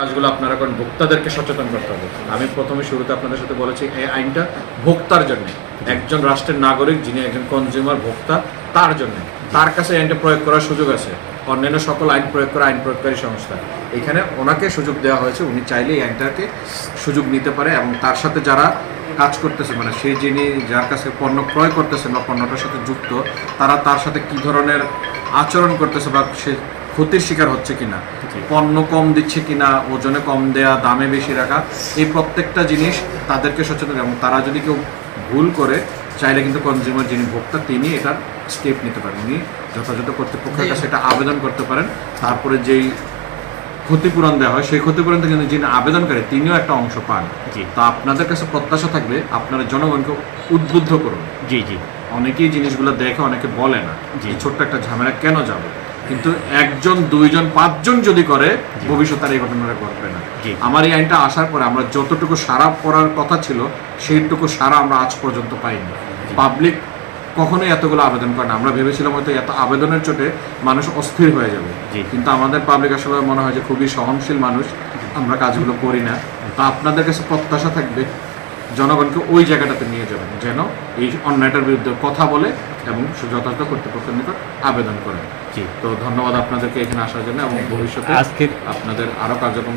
কাজগুলো আপনারা করেন, ভোক্তাদেরকে সচেতন করতে হবে। আমি প্রথমে শুরুতে আপনাদের সাথে বলেছি এই আইনটা ভোক্তার জন্য, একজন রাষ্ট্রের নাগরিক যিনি একজন কনজিউমার ভোক্তা তার জন্য, তার কাছে আইনটা প্রয়োগ করার সুযোগ আছে। অন্যান্য সকল আইন প্রয়োগ করা আইন প্রয়োগকারী সংস্থা, এখানে ওনাকে সুযোগ দেওয়া হয়েছে, উনি চাইলে এই আইনটাকে সুযোগ নিতে পারে এবং তার সাথে যারা কাজ করতেছে মানে সেই যিনি যার কাছে পণ্য ক্রয় করতেছেন বা পণ্যটার সাথে যুক্ত তারা তার সাথে কী ধরনের আচরণ করতেছে বা সে ক্ষতির শিকার হচ্ছে কিনা, পণ্য কম দিচ্ছে কিনা, ওজনে কম দেয়া, দামে বেশি রাখা, এই প্রত্যেকটা জিনিস তাদেরকে সচেতন। এবং তারা যদি কেউ ভুল করে চাইলে কিন্তু কনজিউমার যিনি ভোক্তা তিনি এটার স্টেপ নিতে পারেন, উনি যথাযথ কর্তৃপক্ষের কাছে এটা আবেদন করতে পারেন। তারপরে যেই ক্ষতিপূরণ দেওয়া হয় সেই ক্ষতিপূরণ থেকে কিন্তু যিনি আবেদনকারী তিনিও একটা অংশ পান। তা আপনাদের কাছে প্রত্যাশা থাকবে আপনারা জনগণকে উদ্বুদ্ধ করুন। জি জি, অনেকেই জিনিসগুলো দেখে অনেকে বলে না যে ছোট্ট একটা ঝামেলা কেন যাবে, কিন্তু একজন দুইজন পাঁচজন যদি করে ভবিষ্যতে আর এই ঘটনাটা ঘটবে না। আমার এই আইনটা আসার পরে আমরা যতটুকু সারা পড়ার কথা ছিল সেইটুকু সারা আমরা আজ পর্যন্ত পাইনি। পাবলিক কখনোই এতগুলো আবেদন করে না, আমরা ভেবেছিলাম হয়তো এত আবেদনের চোটে মানুষ অস্থির হয়ে যাবে, কিন্তু আমাদের পাবলিক আসলে মনে হয় যে খুবই সহনশীল মানুষ, আমরা কাজগুলো করি না। তা আপনাদের কাছে প্রত্যাশা থাকবে জনগণকে ওই জায়গাটাতে নিয়ে যাবেন যেন এই অন্যায়টার বিরুদ্ধে কথা বলে এবং যথাযথ কর্তৃপক্ষের নিকট আবেদন করেন। তো ধন্যবাদ আপনাদেরকে এখানে আসার জন্য এবং ভবিষ্যতে আপনাদের আরো কার্যক্রম